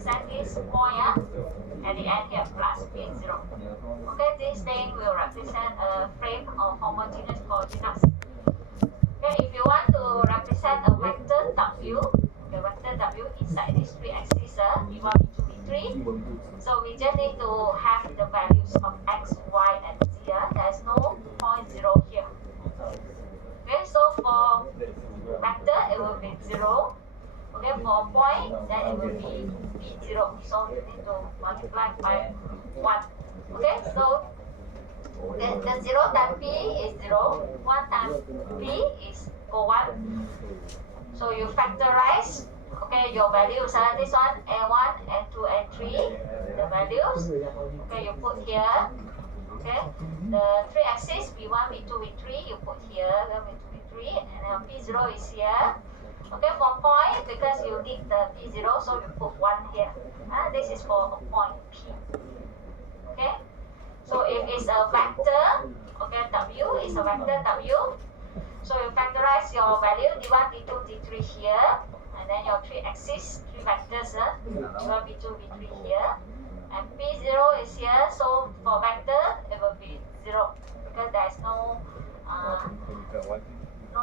represent this point at the end here, plus P0. Okay, this thing will represent a frame of homogeneous coordinates. Okay, if you want to represent a vector W, okay, vector W inside these three axes, V1, V2, V3, so we just need to have the values of X, Y, and Z. There's no point 0 here. Okay, so for vector, it will be 0. Okay, for point, then it will be B0. So you need to multiply by 1. Okay, so the 0 times P is 0. 1 times P is 1. So you factorize, okay, your values. This one, A1, A2, A3, the values. Okay, you put here. Okay, the three axes, V1, V2, V3, you put here, V2, V3, and then P0 is here. Okay, for point, because you need the P0, so you put 1 here. This is for a point P. Okay, so if it's a vector, okay, W is a vector W. So you factorize your value, D1, D2, D3 here, and then your three axes, three vectors, D1, V2, V3 here. And P0 is here, so for vector, it will be 0, because there is no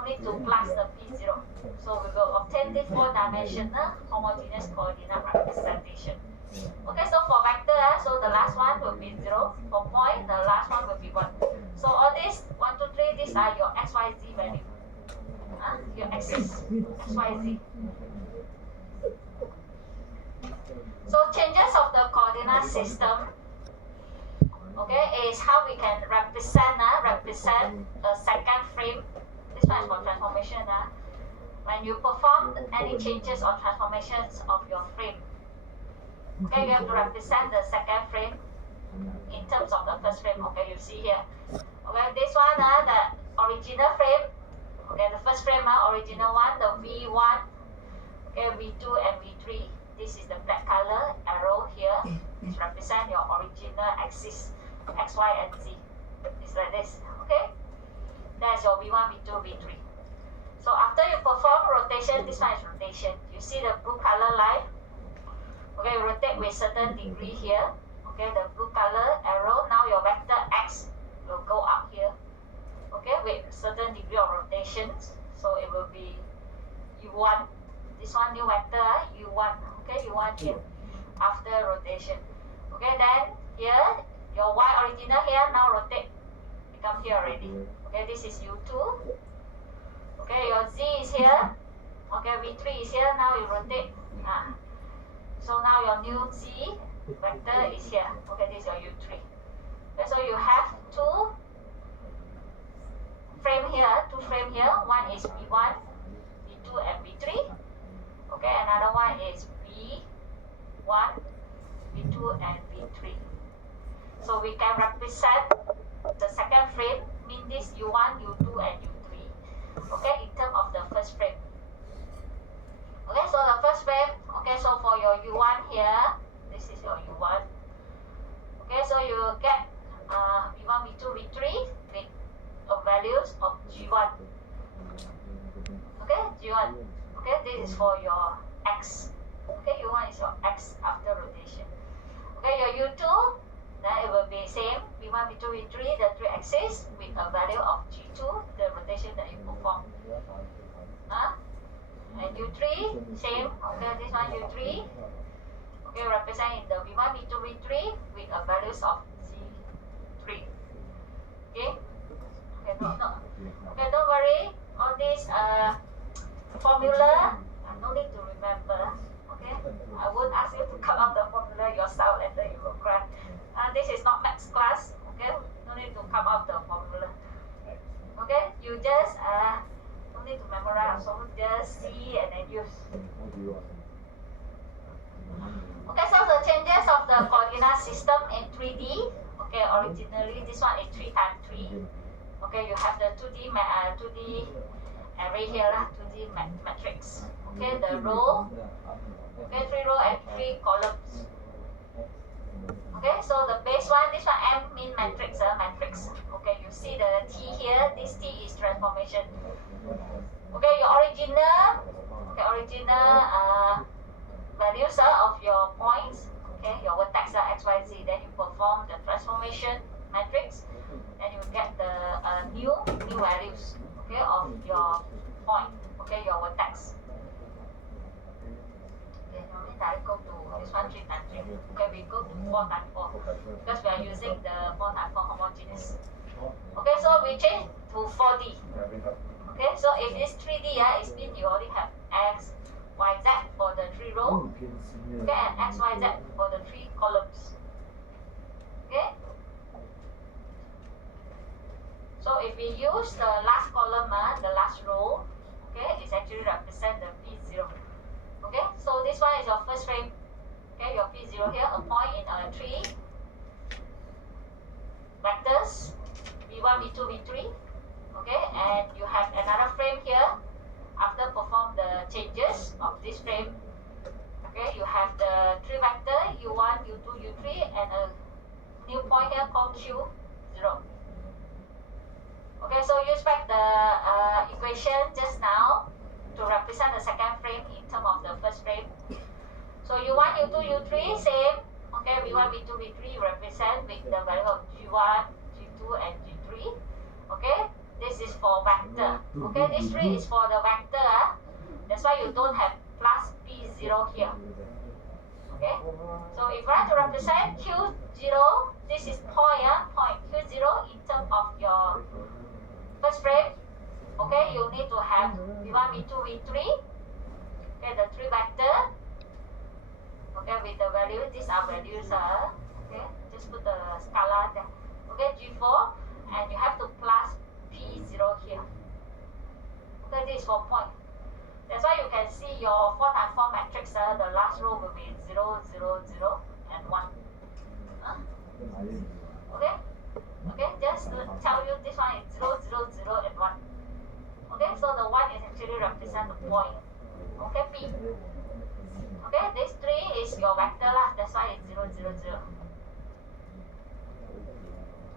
need to plus the P0. So we will obtain this 4-dimensional homogeneous coordinate representation. Okay, so for vector, so the last one will be 0. For point, the last one will be 1. So all these, 1, 2, 3, these are your X, Y, Z value. Your axis, X, Y, Z. So changes of the coordinate system, okay, is how we can represent a second frame. This one is for transformation. When you perform any changes or transformations of your frame, okay, you have to represent the second frame in terms of the first frame. Okay, you see here. Okay, this one, the original frame. Okay, the first frame, original one, the V1, okay, V2 and V3. This is the black color arrow here. This represents your original axis, X, Y, and Z. It's like this, okay? That's your V1, V2, V3. So after you perform rotation, this one is rotation. You see the blue color line? Okay, rotate with certain degree here. Okay, the blue color arrow. Now your vector X will go up here. Okay, with certain degree of rotations. So it will be U1. This one new vector, U1. Okay, U1 here after rotation. Okay, then here your Y original here now rotate, become here already. Okay, this is U2. Okay, your Z is here. Okay, V3 is here. Now you rotate. So now your new Z vector is here. Okay, this is your U3. Okay, so you have two frame here. One is V1, V2, and V3. Okay, another one is V1, V2, and V3. So we can represent the second frame, mean this U1, U2, and U3. Okay, in terms of the first frame. Okay, so the first frame, okay, so for your U1 here, this is your U1. Okay, so you will get V1, V2, V3 with values of G1. Okay, G1. Okay, this is for your X. Okay, U1 is your X after rotation. Okay, your U2, then it will be same, V1, V2, V3, the three axes with a value of G2, the rotation that you perform. And U3, same, okay, this one U3, okay, representing the V1, V2, V3 with a values of Z3. Okay? Okay, okay, don't worry, all these formula, no need to remember. Okay, I won't ask you to come up the formula yourself, later you will cry. This is not maths class. Okay, no need to come up the formula. Okay, you just no need to memorize. So just see and then use. Okay, so the changes of the coordinate system in 3D. Okay, originally this one is 3 times 3. Okay, you have the 2D array here, 2D matrix. Okay, the row, okay, 3 row and 3 columns. Okay, so the base one, this one M mean matrix, matrix. Okay, you see the T here, this T is transformation. Okay, your original values of your point XYZ. Then you perform the transformation matrix, and you get the new values, okay, of your point, okay, your vertex. Okay, now we go to this one 3 times 3. Okay, we go to 4 times 4 because we are using the 4 times 4 homogeneous. Okay, so we change to 4D. Okay, so if it's 3D, it means you only have X, Y, Z for the 3 rows, okay, and X, Y, Z for the 3 columns. Okay. So if we use the last column, the last row, okay, it's actually represent the P0. Okay, so this one is your first frame. Okay, your P0 here, a point in 3 vectors, V1, V2, V3. Okay, and you have another frame here. After perform the changes of this frame, okay, you have the 3 vector U1, U2, U3, and a new point here called Q0. Okay, so use back the equation just now to represent the second frame in terms of the first frame. So U1, U2, U3, same. Okay, V1, V2, V3 represent with the value of G1, G2, and G3. Okay, this is for vector. Okay, this 3 is for the vector. That's why you don't have plus P0 here. Okay, so if you want to represent Q0, this is point Q0 in terms of your first frame. Okay, you need to have V1, V2, V3. Okay, the 3 vector. Okay, with the value, these are values. Okay, just put the scalar there. Okay, G4, and you have to plus P0 here. Okay, this is for point. That's why you can see your 4 times 4 matrix. The last row will be 0, 0, 0, and 1. Okay. Okay, just tell you this one is 0, 0, 0, and 1. Okay, so the 1 is actually represent the point. Okay, P. Okay, this 3 is your vector lah. That's why it's 0, 0, 0.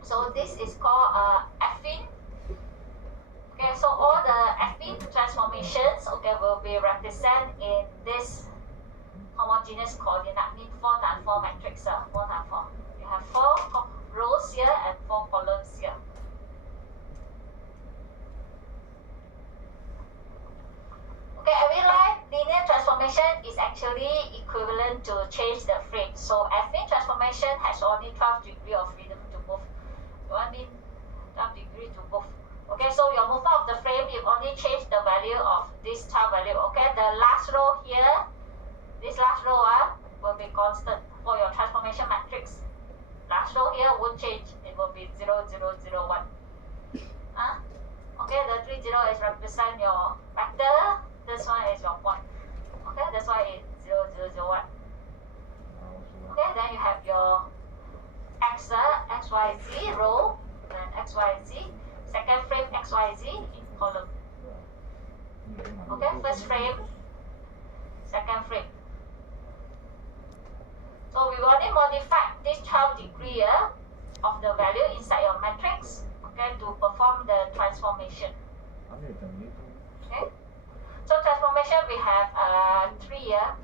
So this is called affine. Okay, so all the affine transformations, okay, will be represented in this homogeneous coordinate, mean 4 times 4 matrix. 4 times 4. You have 4 rows here and 4 columns here. Okay, every line linear transformation is actually equivalent to change the frame. So affine transformation has only 12 degrees of freedom to move. You want mean 12 degrees to move. Okay, so your movement of the frame, you only change the value of this 12 value. Okay, the last row here, this last row will be constant for your transformation matrix. Last row here won't change. It will be 0, 0, 0, 1. Okay, the 3, 0 is represent your vector. This one is your point. Okay, that's why it's 0, 0, 0, 1. Okay, then you have your X, XYZ row, then XYZ. Second frame XYZ in column. Okay, first frame, second frame. So we already modified this 12 degree of the value inside your matrix, okay, to perform the transformation. Okay, so transformation we have 3 here.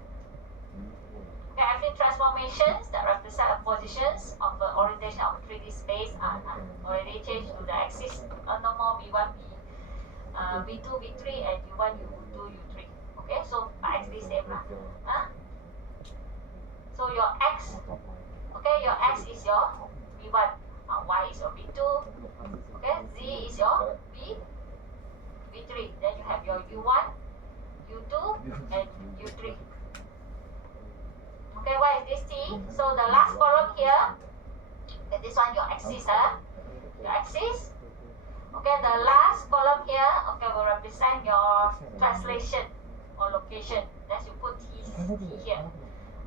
Okay, every transformations that represent positions of the orientation of 3D space are already changed to the axis. No more V1, V2, V3, and U1, U2, U3. Okay, so actually same lah. So your X, okay, your X is your V1, Y is your V2, okay, Z is your V3. Then you have your U1, U2, and U3. Okay, what is this T? So the last column here, okay, this one your axis, your axis. Okay, the last column here, okay, will represent your translation or location. That's you put T here.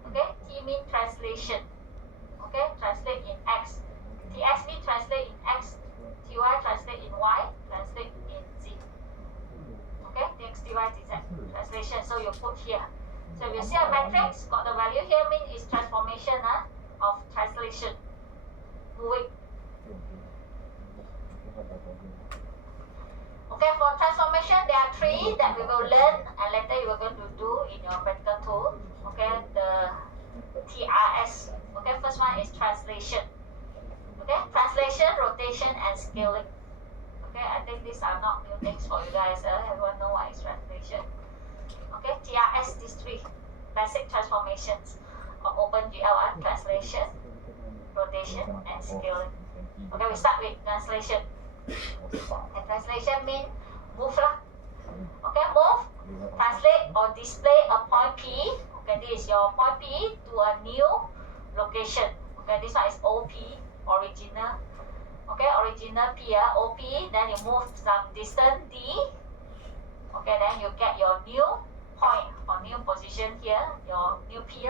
Okay, T mean translation. Okay, translate in X. TX mean translate in X. TY translate in Y. Translate in Z. Okay, TX, TY, TZ. Translation. So you put here. So if you see a matrix, got the value here, mean is transformation of translation. Moving. Okay, for transformation, there are 3 that we will learn, and later you are going to do in your practical tool. Okay, the TRS. Okay, Okay, first one is translation. Okay, translation, rotation, and scaling. Okay, I think these are not new things for you guys. Everyone know what is translation. Okay, TRS, these three basic transformations of OpenGL: translation, rotation, and scaling. Okay, we start with translation. And translation means move lah. Okay, move, translate or display a point P. Okay, this is your point P to a new location. Okay, this one is OP, original. Okay, original P, OP. Then you move some distance D. Okay, then you get your new point or new position here, your new P.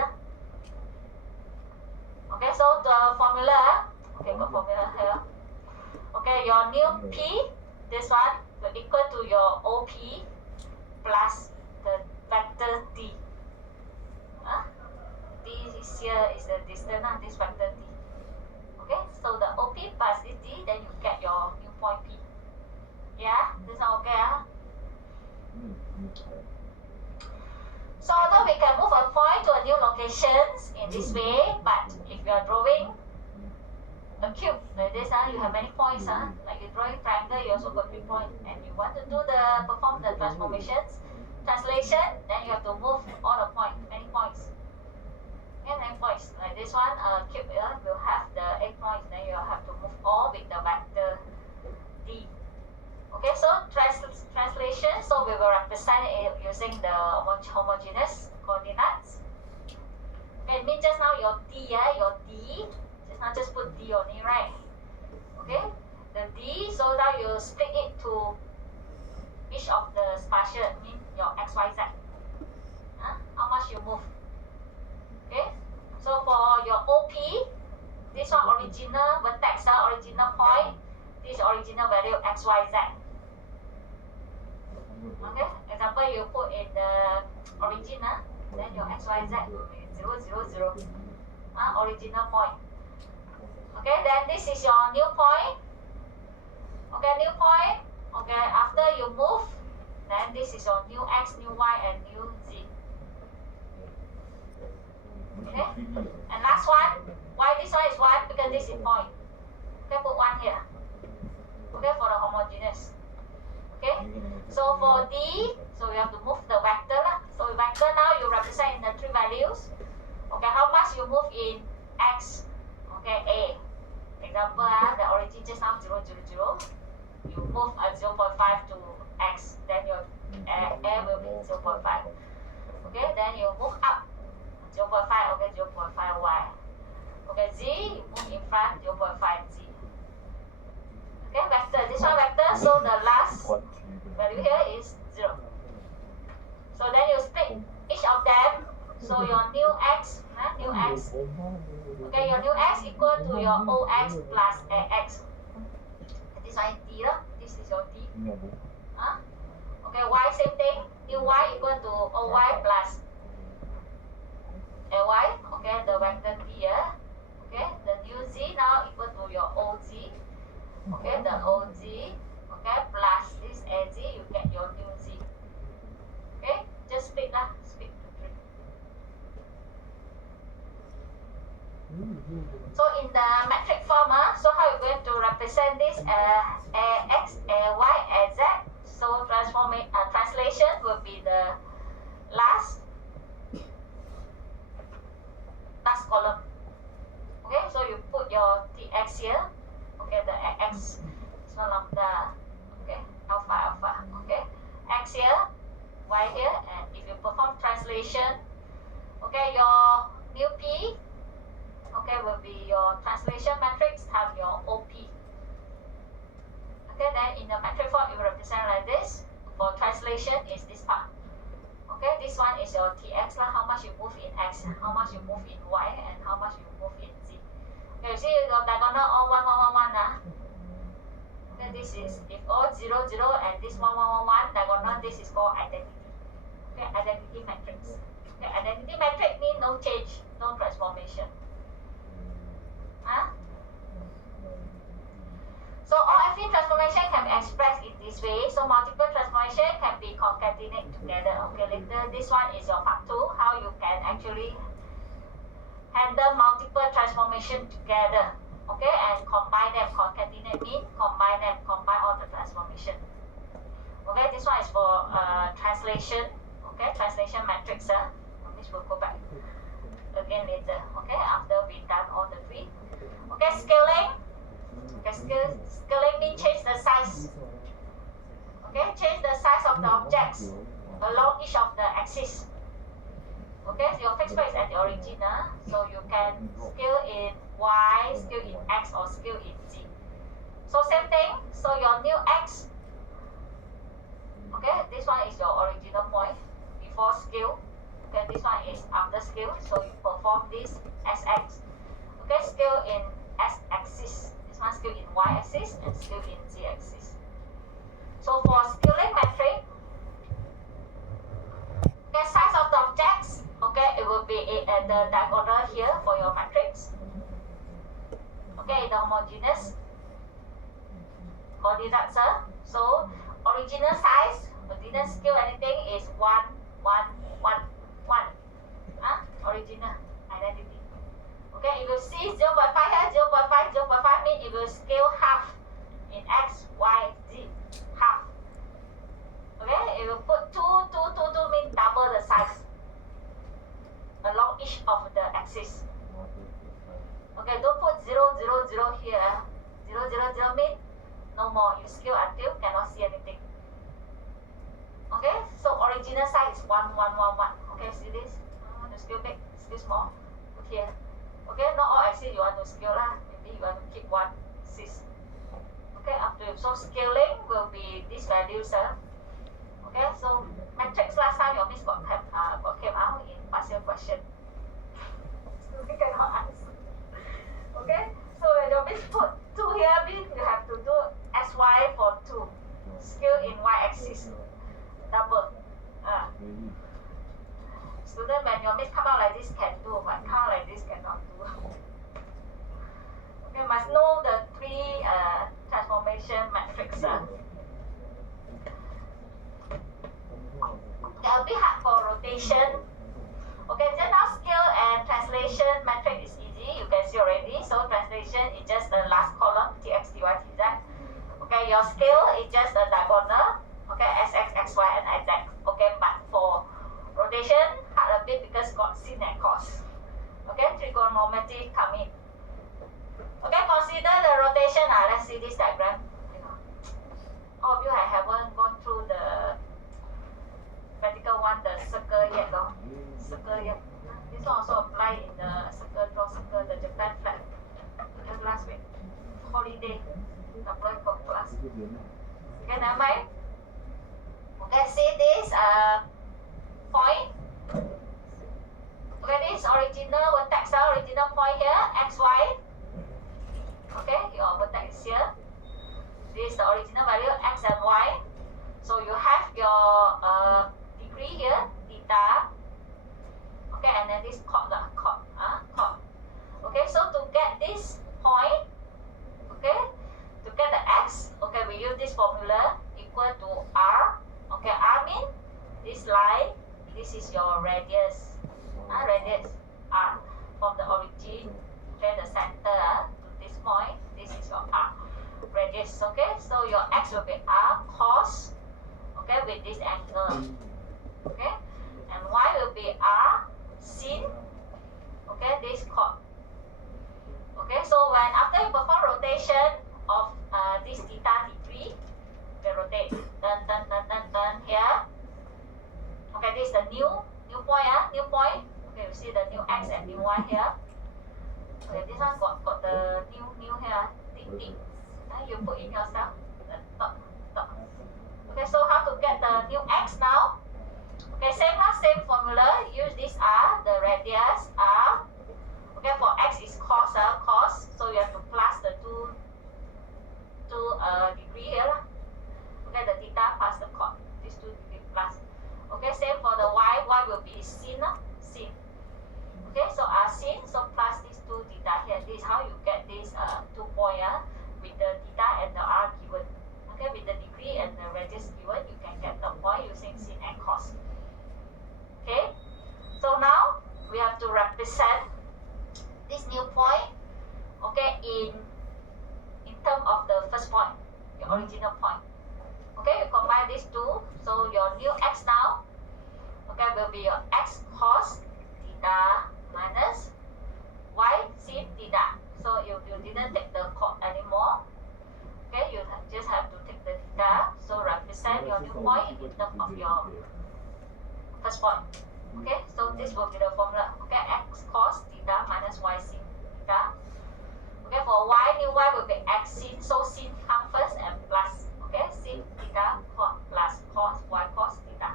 Okay, so the formula. Okay, got formula here. Okay, your new P, this one will equal to your OP plus the vector D. D is here is the distance, this vector D. Okay, so the OP plus this D, then you get your new point P. Yeah, this one okay? So although we can move a point to a new locations in this way, but if you are drawing a cube like this, you have many points. Like you drawing triangle, you also got 3 points, and you want to perform the transformations, translation, then you have to move all the points, many points. Okay, 9 points. Like this one, cube will have the 8 points, then you have to move all with the vector D. Okay, so translation, so we will represent it using the homogeneous coordinates. Okay, it means just now your D, your D. Now just put D on it, right? Okay, the D, so now you split it to each of the spatial, mean your X, Y, Z. How much you move? Okay, so for your OP, this one original vertex, original point, this original value X, Y, Z. Okay, example you put in the original, then your X, Y, Z will be 0, 0, 0. Original point. Okay, then this is your new point. Okay, new point. Okay, after you move, then this is your new X, new Y, and new Z. Okay, and last one. Why this one is 1? Because this is point. Okay, put 1 here. Okay, for the homogeneous. Okay, so for D, so you have to move the vector lah. So vector now you represent in the 3 values. Okay, how much you move in X? Okay, A. Example, the origin just now 0, 0, 0. You move 0.5 to X, then your A will be 0.5. Okay, then you move up 0.5, okay, 0.5 Y. Okay, Z, you move in front 0.5 Z. Okay, vector, this one vector, so the last value here is 0. So then you split each of them, so your new X, okay, your new X equal to your OX plus AX. This one is D, this is your D. Okay, Y same thing, new Y equal to OY plus AY, okay, the vector D, okay, the new Z now equal to your OZ, okay, the OZ, okay, plus this AZ, you get your new Z. Okay, just split lah, split to 3. So in the metric form, so how you're going to represent this AX, AY, AZ? So translation will be the last column. Okay, so you put your TX here. Okay, the AX is no lambda. Okay, alpha. Okay, X here, Y here, and if you perform translation, okay, your new P, okay, will be your translation matrix times your OP. Okay, then in the metric form, it will represent like this. For translation is this part. Okay, this one is your TX lah, how much you move in X, how much you move in Y, and how much you move in Z. Okay, you see your diagonal all 1, 1, 1, 1. Okay, this is, if all 0, 0, and this 1, 1, 1, 1, diagonal, this is called identity. Okay, identity matrix. Okay, identity matrix means no change, no transformation. So all FE transformation can be expressed in this way. So multiple transformation can be concatenated together. Okay, later this one is your part 2, how you can actually handle multiple transformation together. Okay, and combine them. Concatenate mean combine them, combine all the transformation. Okay, this one is for translation. Okay, translation matrix. Which will go back again later. Okay, after we done all the three. Okay, scaling. Okay, scaling means change the size. Okay, change the size of the objects along each of the axis. Okay, so your fixed point is at the origin, so you can scale in Y, scale in X, or scale in Z. So same thing, so your new X, okay, this one is your original point before scale. Okay, this one is after scale, so you perform this SX. Okay, scale in S axis, this one scale in Y axis and scale in Z axis. So for scaling metric, okay, size of the objects, okay, it will be at the diagonal here for your matrix. Okay, the homogeneous coordinates. So original size, we didn't scale anything, is 1, 1, 1, 1. Original identity. Okay, if you see 0.5 here, 0.5, 0.5 means it will scale half in X, Y, Z, half. Okay, it will put 2, 2, 2, 2 means double the size along each of the axis. Okay, don't put 0, 0, 0 here. 0, 0, 0 means no more. You scale until cannot see anything. Okay, so original size is 1, 1, 1, 1. Okay, see this? I want to scale big, scale small. Put here. Okay, not all axis you want to scale lah. Maybe you want to keep one axis. Okay, up to you. So scaling will be these values. Okay, so matrix last time your miss got came out in partial question. So we cannot answer. Okay, so when your miss put 2 here, means you have to do SY for 2. Scale in Y axis. Double. Student, when your miss come out like this can do, but come out like this cannot do. Okay, must know the 3 transformation matrix. Okay, a bit hard for rotation. Okay, then now scale and translation matrix is easy. You can see already. So translation is just the last column, tx, dy, tz. Okay, your scale is just the diagonal. Okay, sx, xy, and z. Okay, but for rotation, hard a bit because got sin and cos. Okay, trigonometry come in. Okay, consider the rotation. Let's see this diagram. All of you haven't gone through the practical one, the circle yet, though. Circle yet. This one also apply in the circle, draw circle, the Japan flag. Just last week. Holiday. Apply for class. Okay, never mind. Okay, see this point. Okay, this original vertex, original point here, xy. Okay, your vertex is here. This is the original value, x and y. So you have your degree here, theta. Okay, and then this chord. Okay, so to get this point, okay, to get the x, okay, we use this formula equal to r. Okay, r means this line, this is your radius. Radius r from the origin to the center to this point. This is your r radius. Okay, so your x will be r cos. Okay, with this angle. Okay, and y will be r sin. Okay, this chord. Okay, so when after you perform rotation of this theta degree, they rotate, turn here. Okay, this is the new point, new point. Okay, you see the new x and new y here. Okay, this one got the new here, tick. You put in yourself, the top. Okay, so how to get the new x now? Okay, same formula. Use this r, the radius r. Okay, for x is cos, so you have to plus the two degree here. Okay, the theta plus the cos, these 2 degree plus. Okay, same for the y will be sin. Okay, so r sin, so plus these 2 theta here. This is how you get this 2 point with the theta and the r given. Okay, with the degree and the radius given, you can get the point using sin and cos. Okay, so now we have to represent original point. Okay, you combine these two, so your new x now, okay, will be your x cos theta minus y sin theta. So you didn't take the cos anymore. Okay, you just have to take the theta. So represent your new point in terms of your first point. Okay, so this will be the formula. Okay, x cos theta minus y sin theta. Okay, for y, new y will be x sin. So sin come first and plus. Okay, sin theta plus cos y cos theta.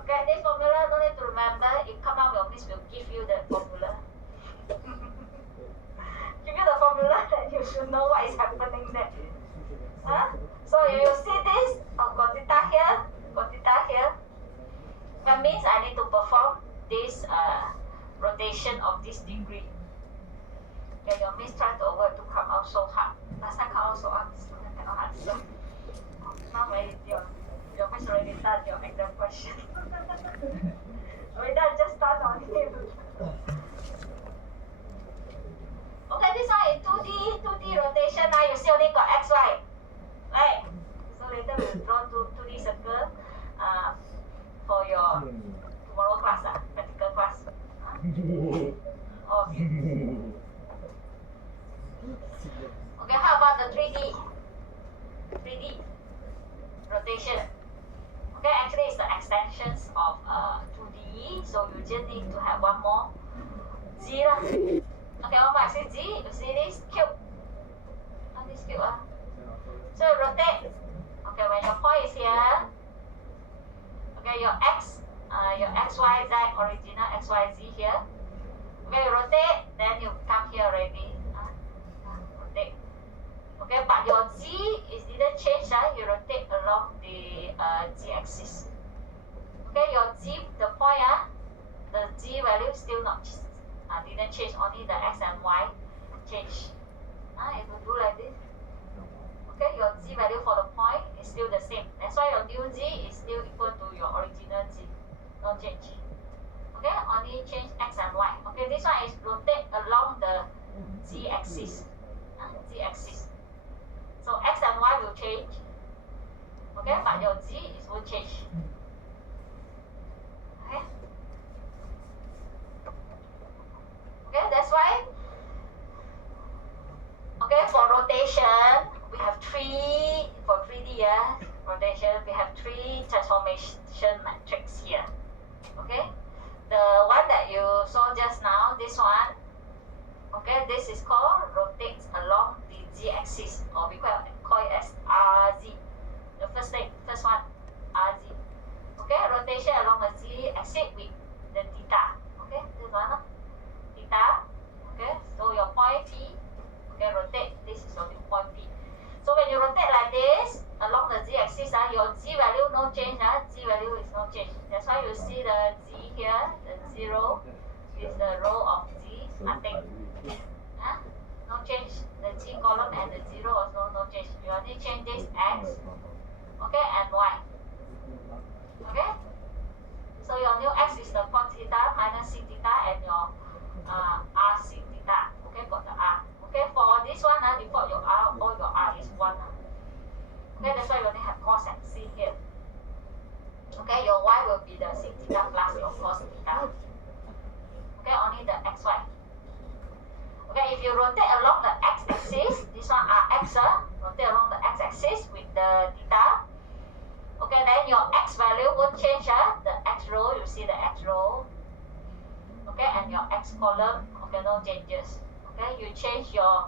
Okay, this formula no need to remember. It come out your miss will give you the formula. Give you the formula that you should know what is happening there. Huh? So you see this, got theta here, got theta here. That means I need to perform this rotation of this degree. Okay, your miss try to avoid to come out so hard. Last time come out so hard, this one cannot answer. Now already your miss already done your exam question. Already just done on him. Okay, this one is 2D rotation. Now you see only got XY. Right? So later we'll draw 2D circle for your tomorrow class, practical class. Okay. Okay, how about the 3D? 3D rotation. Okay, actually it's the extensions of 2D. So you just need to have one more Z. Okay, one more is Z. You see this cube? This cube. So rotate. Okay, when your point is here. Okay, your x, your xy z original xy z here. Okay, you rotate, then you come here already. Rotate. Okay, but your z is didn't change. You rotate along the z axis. Okay, your z, the point, the z value still not didn't change. Only the x and y change. If you do like this. Okay, your z value for the point is still the same. That's why your new z is still equal to your original z. No change. Okay, only change x and y. Okay, this one is rotate along the z axis. Z axis. So x and y will change. Okay, but your z is won't change. Okay. Okay, that's why. Okay, for rotation, we have three, for 3D rotation, we have three transformation matrix here. Okay, the one that you saw just now, this one, okay, this is called rotates along the z-axis, or we call it as RZ. The first one, RZ. Okay, rotation along the z-axis with the theta. Okay, this one, theta. Okay, so your point P. Okay, rotate. This is your point P. So when you rotate like this along the z-axis, your z value no change. Z value is no change. That's why you see the z here, the 0 is the row of z, nothing. No change. The z column and the 0 also no change. You only change this x, okay, and y. Okay. So your new x is the cos theta minus sin theta and your r sin theta. Okay, got the r. Okay, for this one, default your r, all your r is 1. Okay, that's why you only have cos and sin here. Okay, your y will be the sin theta plus your cos theta. Okay, only the xy. Okay, if you rotate along the x-axis, this one rx, rotate along the x-axis with the theta. Okay, then your x value won't change. The x row, you see the x row. Okay, and your x column, okay, no changes. Okay, you change your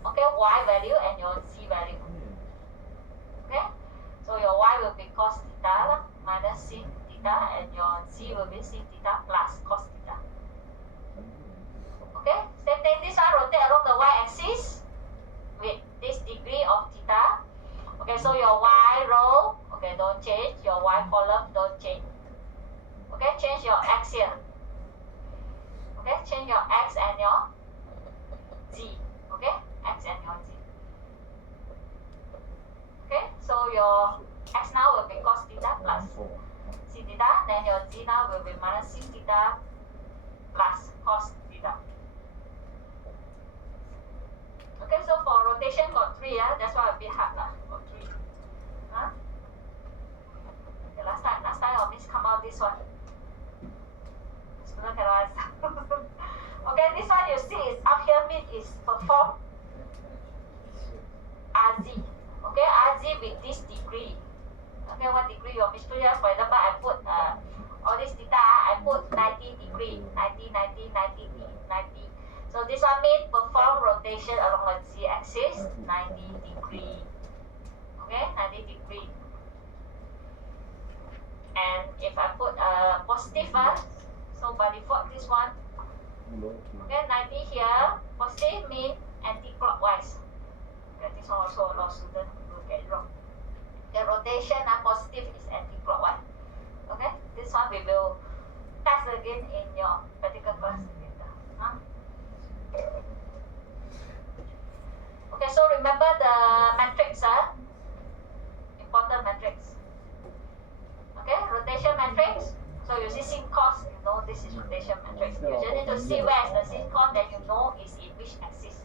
y value and your z value. Okay, so your y will be cos theta minus sin theta, and your z will be sin theta plus cos theta. Okay, same thing. This one rotate along the y-axis with this degree of theta. Okay, so your y row, okay, don't change. Your y column don't change. Okay, change your x here. Okay, change your x and your z. Okay, x and your z. Okay, so your x now will be cos theta plus sin theta, then your z now will be minus sin theta plus cos theta. Okay, so for rotation rotation got 3, that's why a bit hard lah. Got 3. Huh? Okay, last time I miss come out this one. Student cannot answer. Okay, this one you see is up here mean is perform RZ. Okay, RZ with this degree. Okay, what degree you want me to here? For example, I put all this theta, I put 90 degree, 90, 90, 90, 90. So this one means perform rotation along the z-axis 90 degree. Okay, 90 degree. And if I put a positive, so by default this one, okay, 90 here, positive means anti-clockwise. Okay, this one also a lot of students will get it wrong. The rotation positive is anti-clockwise. Okay, this one we will test again in your practical class later. Okay, so remember the matrix, important matrix. Okay, rotation matrix. So you see sin cos, you know this is rotation matrix. You just need to see where is the sin cos, then you know is in which axis.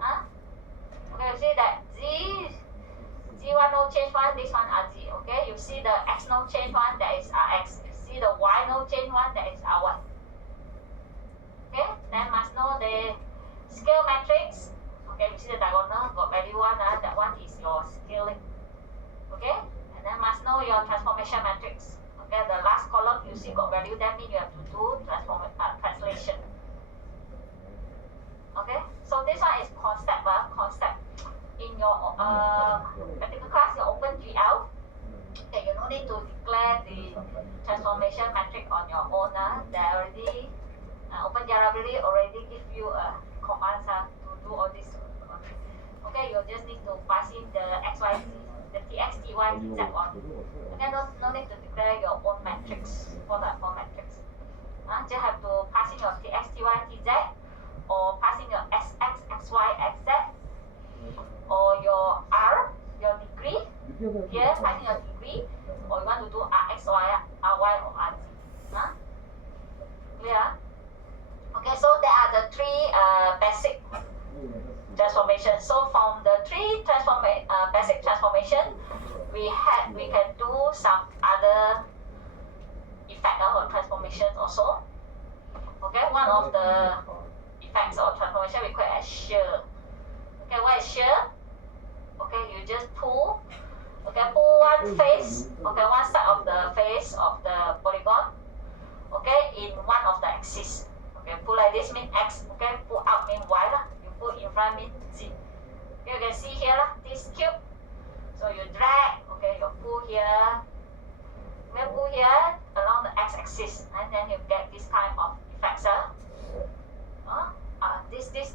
Okay, you see that Z1 no change one, this one RZ. Okay, you see the X no change one, that is RX. You see the Y no change one, that is RY. Okay, then must know the scale matrix. Okay, you see the diagonal got value 1, that one is your scaling. Okay, and then must know your transformation matrix. Okay, the last column you see got value, that means you have to do translation. Okay, so this one is concept. In your practical class, your open GL, okay, you no need to declare the transformation matrix on your own. They already open GL already give you a commands to do all this. Okay, you just need to pass in the XYZ, the TX, TY, TZ on. Okay, no need to declare your own matrix for that for matrix. Just have to pass in your TX, TY, TZ, or passing your SX, XY, XZ, or your R, your degree. Here, passing your degree, or you want to do RX, RY, or RZ. Clear? Okay, so there are the 3 basic transformations. So from the 3 basic transformation, we can do some other effect or transformations also. Okay, one of the effects or transformation we call as shear. Okay, what is shear? Okay, you just pull. Okay, pull one face. Okay, one side of the face of the polygon. Okay, in one of the axis. Okay, pull like this means X. Okay, pull out means Y lah. You pull in front means Z. Okay, you can see here lah, this cube. So you drag. Okay, you pull here. You pull here along the X-axis, and then you get this kind of effects.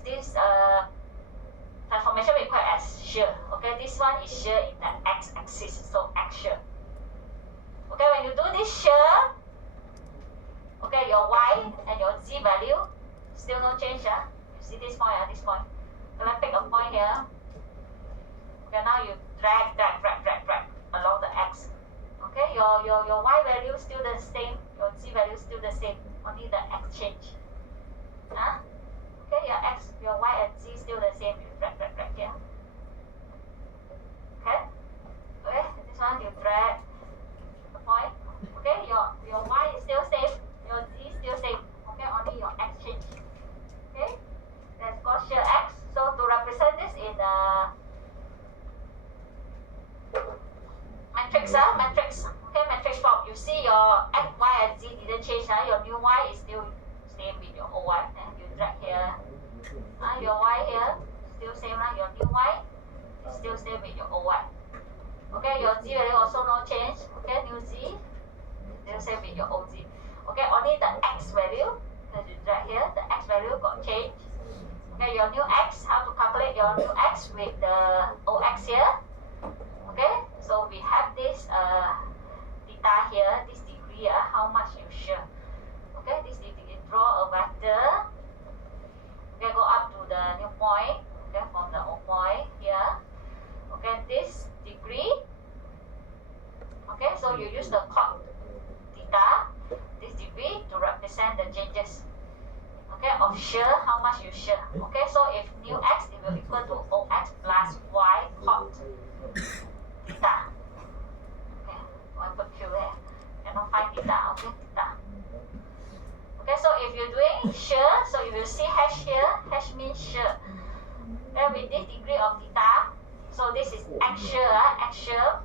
This transformation we call as shear. Okay, this one is shear in the X-axis, so X shear. Okay, when you do this shear, okay, your Y and your Z value still no change. You see this point, this point. When I pick a point here, okay, now you drag along the X. Okay, your Y value still the same, your Z value still the same, only the X change. Okay, your Y and Z still the same. You drag here. Okay, this one you drag the point. Okay, your Y is still same, your Z still same. Okay, only your X change. Okay, that's called shear X. So to represent this in matrix, okay, matrix form. You see your X, Y, and Z didn't change. Your new Y is still same with your old Y. And you drag here. Your Y here still same. Your new Y is still same with your old Y. Okay, your Z value also no change. Okay, new Z still same with your old Z. Okay, only the X value, because you drag here, the X value got changed. Okay, your new X, how to calculate your new X with the OX here. Okay, so we have this theta here, this degree, how much you shear. Okay, this degree, draw a vector. Okay, go up to the new point. Okay, from the old point here. Okay, this degree. Okay, so you use the cot theta, this degree, to represent the changes. okay, of shear, how much you shear. Okay, so if nu x, it will equal to OX plus Y cot theta. Okay, I put Q there. Cannot find theta, okay, theta. Okay, so if you're doing shear, so you will see hash here, hash means shear. Then with this degree of theta, so this is axial, axial.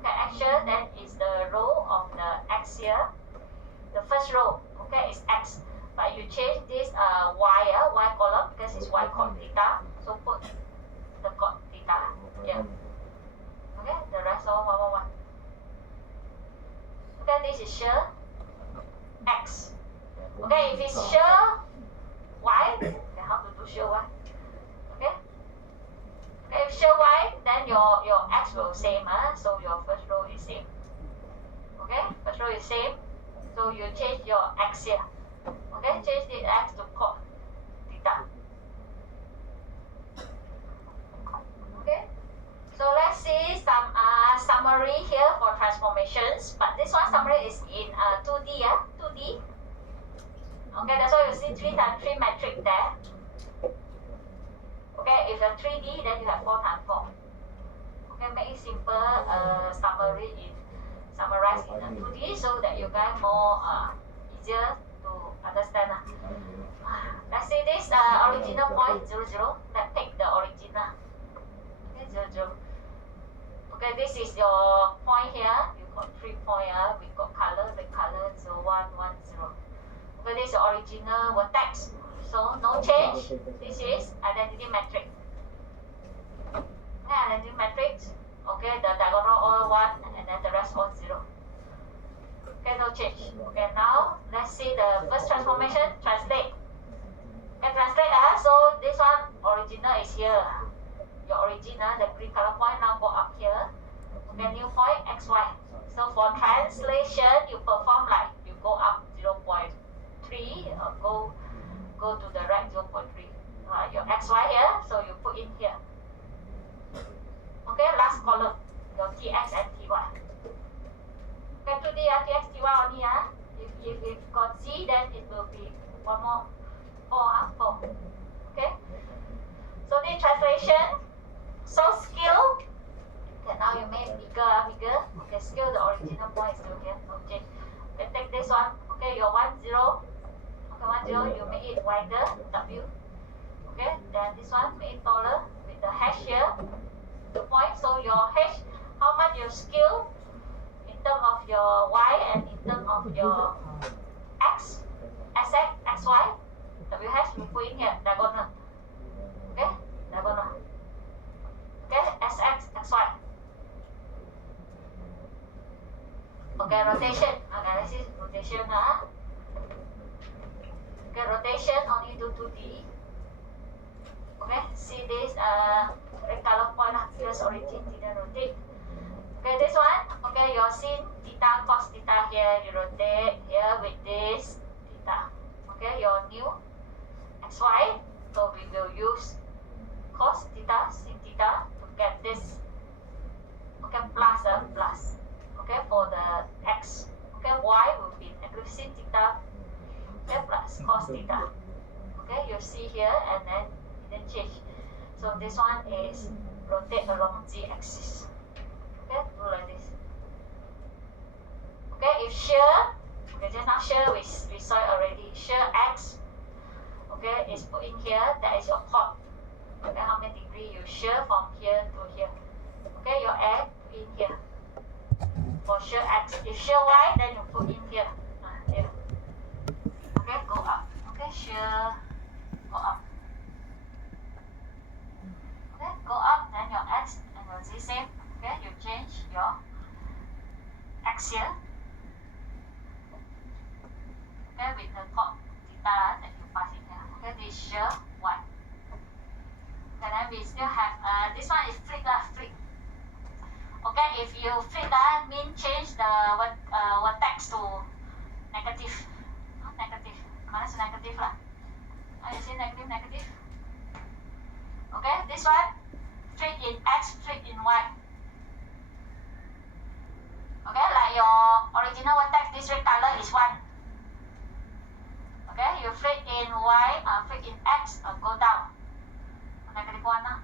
Okay, axial, then is the row of the x here. The first row, okay, is x. But you change this y column because it's y cot theta. So put the cot theta here. Okay, the rest all 1, 1, 1. Okay, this is shear x. Okay, if it's shear y, then how to do shear y? Okay. Okay, if shear y, then your x will same, so your first row is same. Okay, first row is same. So you change your x here. Okay, change the x to cot theta. Okay, so let's see some summary here for transformations. But this one summary is in 2D, 2D. Okay, that's why you see 3 times 3 matrix there. Okay, if you're 3D, then you have 4 times 4. Okay, make it simple summary in summarize in 2D so that you guys more easier to understand. Let's see this original point 0, 0. Let's take the original. Okay, 0, 0. Okay, this is your point here. You got 3 points. We got color, the color 0, 1, 1, 0. Okay, this is the original vertex. So no change. This is identity matrix. Okay, identity matrix. Okay, the diagonal all 1 and then the rest all 0. Okay, no change. Okay, now let's see the first transformation. Translate. Okay, translate. So this one original is here. Your original, the green color point now go up here. Okay, new point xy. So for translation, you perform like you go up 0.3 or go to the right 0.3. Your xy here, so you put in here. Okay, last column, your tx and ty. Okay, to the tx, ty only. If it got z, then it will be one more 4, 4. Okay. So the translation. So scale. Okay, now you make bigger. Okay, scale the original point is still here, no change. Okay, take this one. Okay, your 1, 0. Okay, 1, 0, you make it wider, W. Okay, then this one make it taller with the hash here. The point, so your hash, how much you scale in terms of your y and in terms of your x, sx, xy, w hash you put in here, diagonal. Okay, diagonal. Okay, sx, xy. Okay, rotation. Okay, this is rotation. Okay, rotation only do 2D. Okay, see this red color point because origin didn't rotate. Okay, this one. Okay, your sin theta cos theta here. You rotate here with this theta. Okay, your new xy. So we will use cos theta, sin theta to get this. Okay, plus plus. Okay, for the x. Okay, y will be negative sin theta. Okay, plus cos theta. Okay, you see here and then it didn't change. So this one is rotate along z-axis. Okay, do like this. Okay, if shear, okay, just now shear we saw it already. Shear x, okay, is put in here. That is your cot. Okay, how many degree you shear from here to here. Okay, your x in here. For shear x, if shear y, then you put in here. Here. Okay, go up. Okay, shear, go up. Okay, go up, then your x and your z same. Okay, you change your x here. Okay, with the cot theta that you pass in here. Okay, this shear y. And then we still have this one is flip. Okay, if you flip mean change the vertex to negative. Negative. Minus negative lah. You see negative. Okay, this one flip in x, flip in y. Okay, like your original vertex, this red color is 1. Okay, you fit in Y, fit in X, go down. -1 na.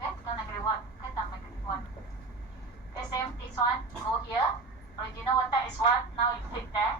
Okay, ito -1. Okay, -1. Okay, same this one. Go here. Original water is 1. Now you click there.